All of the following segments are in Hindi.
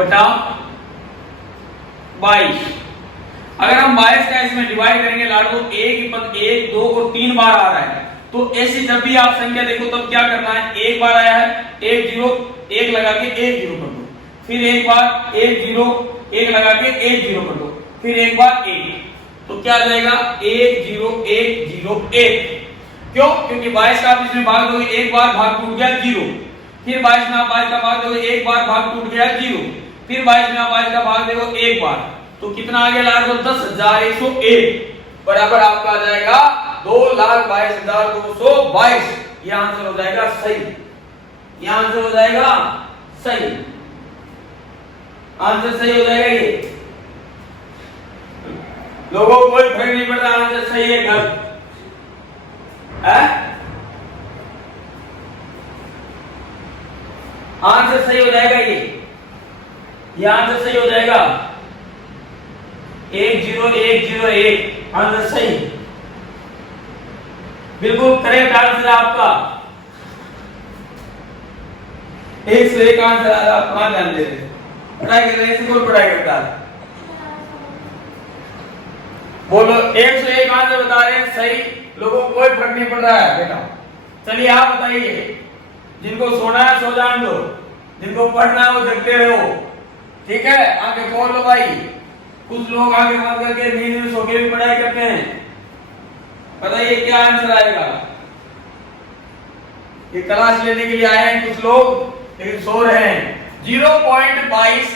बटा 22। अगर हम 22 का इसमें डिवाइड करेंगे लाडो, एक पद 1 2 और 3 बार आ रहा है, तो ऐसी जब भी आप संख्या देखो तब क्या करना है, एक बार आया है 1 0 1 लगा के 1 0 कर दो, फिर एक बार 1 0 1 लगा के 1 0 कर दो, फिर एक बार 1, तो क्या आ जाएगा 1 0 1 0 1। क्यों? क्योंकि 22 का आप इसमें भाग दोगे, एक बार भाग टूट गया 0, फिर 22 में आप 22 का भाग दोगे, एक बार भाग टूट गया 0, फिर 22 में आप 22 का भाग दोगे एक बार, तो कितना आ गया लाडो 10,101 बराबर आपका आ जाएगा 2,22,222। यह आंसर हो जाएगा सही, यह आंसर हो जाएगा सही, आंसर सही हो जाएगा। ये लोगों को कोई फर्क नहीं पड़ता आंसर सही है गलत है, आंसर सही हो जाएगा। ये आंसर सही हो जाएगा 10101 आंसर सही, बिल्कुल करेक्ट आंसर आपका 101 आंसर। आप कहां ध्यान दे रहे हैं, पढ़ाई कर रहे हैं, कौन पढ़ाई करता है? बोलो 101 आंसर बता रहे हैं सही, लोगों को कोई फर्क नहीं पड़ रहा है बेटा। चलिए आप बताइए, जिनको सोना है सो जान दो, जिनको पढ़ना है वो जगते रहो, ठीक है? आगे खोल लो भाई। कुछ लोग आगे बंद करके नींद में सो के भी पढ़ाई करते हैं। बताइए क्या आंसर आएगा? ये क्लास लेने के लिए आए हैं कुछ लोग लेकिन सो रहे हैं। 0.22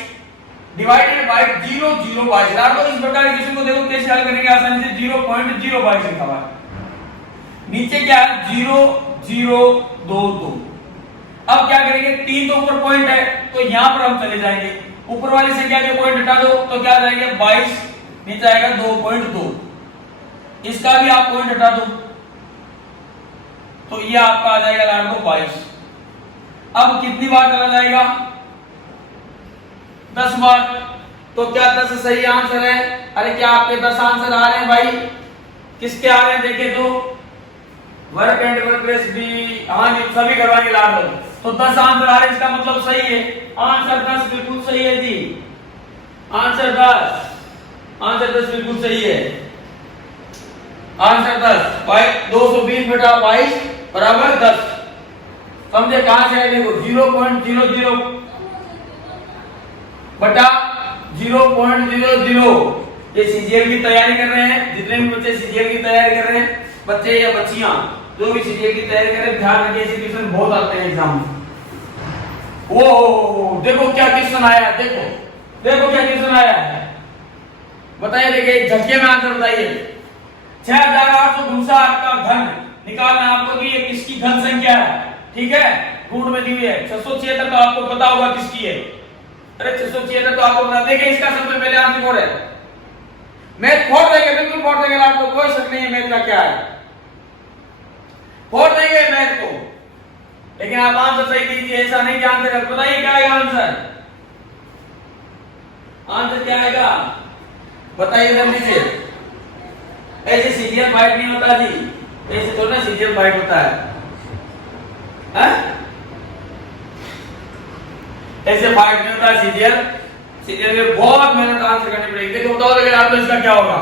डिवाइडेड बाय 0.022। आप लोग इस प्रकार के क्वेश्चन को देखो कैसे हल करेंगे आसानी से। 0.022 लिखा हुआ है, नीचे क्या है 0.022। अब क्या करेंगे, 3 तो ऊपर पॉइंट है तो यहां पर हम चले जाएंगे, ऊपर वाली संख्या के पॉइंट हटा दो तो क्या जाएंगे 22, नीचे आएगा 2.2, इसका भी आप पॉइंट हटा दो तो ये आपका आ जाएगा लाडो 22। अब कितनी बार चला जाएगा 10 बार, तो क्या 10 सही आंसर है? अरे क्या आपके 10 आंसर आ रहे हैं भाई? किसके आ रहे हैं देखे तो, वर्क एंड वर्कलेस भी, हाँ जी सभी करवाएंगे लाडो। तो 10 आंसर आ रहे हैं, इसका मतलब सही है, आंसर 10 बिल्कुल सही है जी, आंसर 10 बिल्कुल सही है, आंसर 10। 220 बटा 22 बराबर 10। समझे कहां से है? देखो 0.00 बटा 0.00। ये सीजीएल की तैयारी कर रहे हैं, जितने भी बच्चे सीजीएल की तैयारी कर रहे हैं, बच्चे या बच्चियां जो भी सीजीएल की तैयारी कर रहे हैं, ध्यान रखिए ऐसे क्वेश्चन बहुत आते हैं एग्जाम में। ओ देखो क्या क्वेश्चन आया, देखो क्या क्वेश्चन आया है, बताइए। देखिए झटके में आंसर बताइए। 6859 का घन निकालना आपको, कि ये किसकी घन संख्या है, ठीक है? रूट में दी हुई है। 676 तो आपको पता होगा किसकी है, अरे 676 तो आपको बता। देखिए इसका सबसे पहले आंसर कौन है, मैथ फोड़ देंगे, बिल्कुल फोड़ देंगे, आपको कोई शक नहीं है मैथ का क्या है, फोड़ देंगे मैथ को, लेकिन आप आंसर सही दीजिए, ऐसा नहीं कि आंसर बताइए क्या आएगा आंसर, आंसर क्या आएगा बताइए जल्दी से। ऐसे सीरियल फाइट नहीं होता जी, ऐसे थोड़ा सीरियल फाइट होता है, ऐसे फाइट नहीं होता सीरियल में बहुत मेहनत आंसर करनी पड़ेगी। देखो बताओ अगर आप इसका क्या होगा,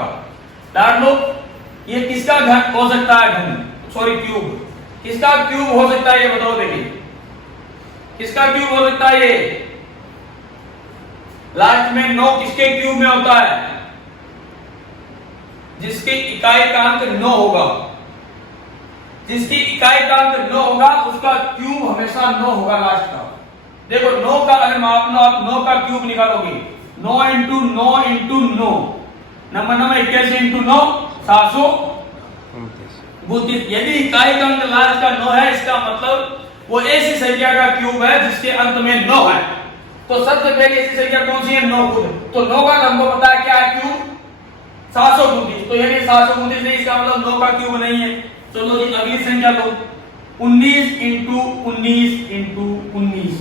डाट लो ये किसका घन हो सकता है, घन सॉरी क्यूब, किसका क्यूब हो सकता है ये बताओ। देखिए किसका क्यूब हो सकता है, ये लास्ट में 9 किसके क्यूब में होता है, जिसकी इकाई का अंक 9 होगा, जिसकी इकाई का अंक 9 होगा उसका क्यूब हमेशा 9 होगा लास्ट का। देखो 9 का अगर आप 9 का क्यूब निकालोगे, 9 इंटू 9 इंटू 9, नंबर 81 इंटू 9 732। यदि इकाई का अंक लास्ट का 9 है, इसका मतलब वो ऐसी संख्या का क्यूब है जिसके अंत में 9 है। तो सबसे पहले ऐसी संख्या कौन सी है, 9 खुद। तो 9 का हमको पता है क्या है, क्यूब 732। तो यानी 732 नहीं, इसका मतलब 9 का क्यूब नहीं है। चलो जी अगली संख्या लो, 19 इंटू 19 इंटू 19।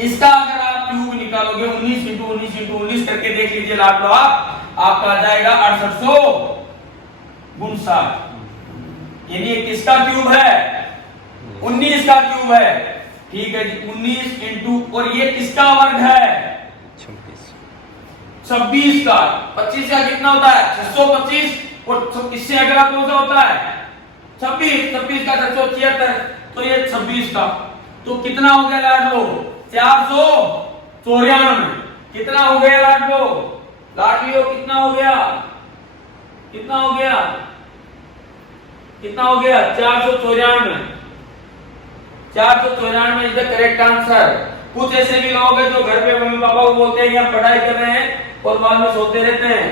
इसका अगर आप क्यूब निकालोगे 19 इंटू 19 इंटू 19 करके देख लीजिए लाभ लो, आपका आ जाएगा 6859। यानी किसका क्यूब है, 19 का क्यूब है, ठीक है जी, 19 इंटू, और ये किसका वर्ग है? 26 का। 25 का कितना होता है? 625, और इससे अगला कौन सा होता है? 26। 26 का 676, तो ये 26 का। तो कितना हो गया लाडलो? 494। कितना हो गया लाडलो? लाडलियो कितना हो गया? कितना हो गया? कितना हो गया? 494। 494 इज द करेक्ट आंसर। कुछ ऐसे भी लोग हैं जो घर पे मम्मी पापा को बोलते हैं कि हम पढ़ाई कर रहे हैं और बाद में सोते रहते हैं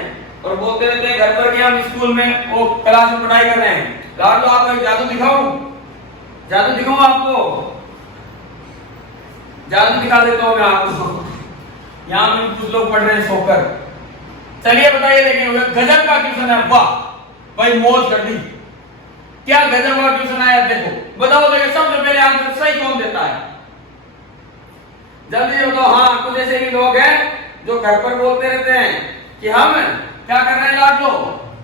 और बोलते रहते हैं घर पर कि हम स्कूल में वो क्लास में पढ़ाई कर रहे हैं। लाडलो आपको एक जादू दिखाऊं? जादू दिखाऊं आपको? जादू दिखा देता हूं मैं आपको। यहाँ में कुछ लोग पढ़ रहे हैं सोकर। चलिए बताइए, लेकिन गजब का क्वेश्चन है। वाह भाई, मौज कर दी। क्या गजब का क्वेश्चन आया, देखो बताओ। देखो सबसे पहले आंसर सही कौन देता है? जल्दी से बताओ। हाँ, कुछ ऐसे भी लोग हैं जो घर पर बोलते रहते हैं कि हम क्या कर रहे हैं लाडलो?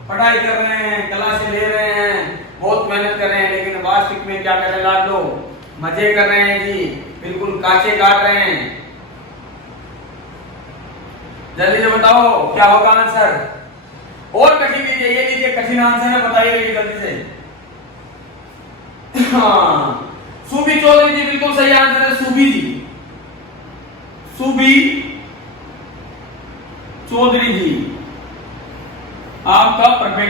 पढ़ाई कर रहे हैं, क्लासें ले रहे हैं, बहुत मेहनत कर रहे हैं, लेकिन वास्तविक में क्या कर रहे हैं लाडलो? मजे कर रहे हैं जी, बिल्कुल काचे काट रहे हैं। जल्दी से बताओ क्या होगा आंसर? और कठिन लीजिए, ये लीजिए कठिन आंसर है, बताइए जल्दी से। हाँ, सुबी चौधरी जी बिल्कुल सही आंसर है। सुबी जी, सुबी चौधरी जी आपका परफेक्ट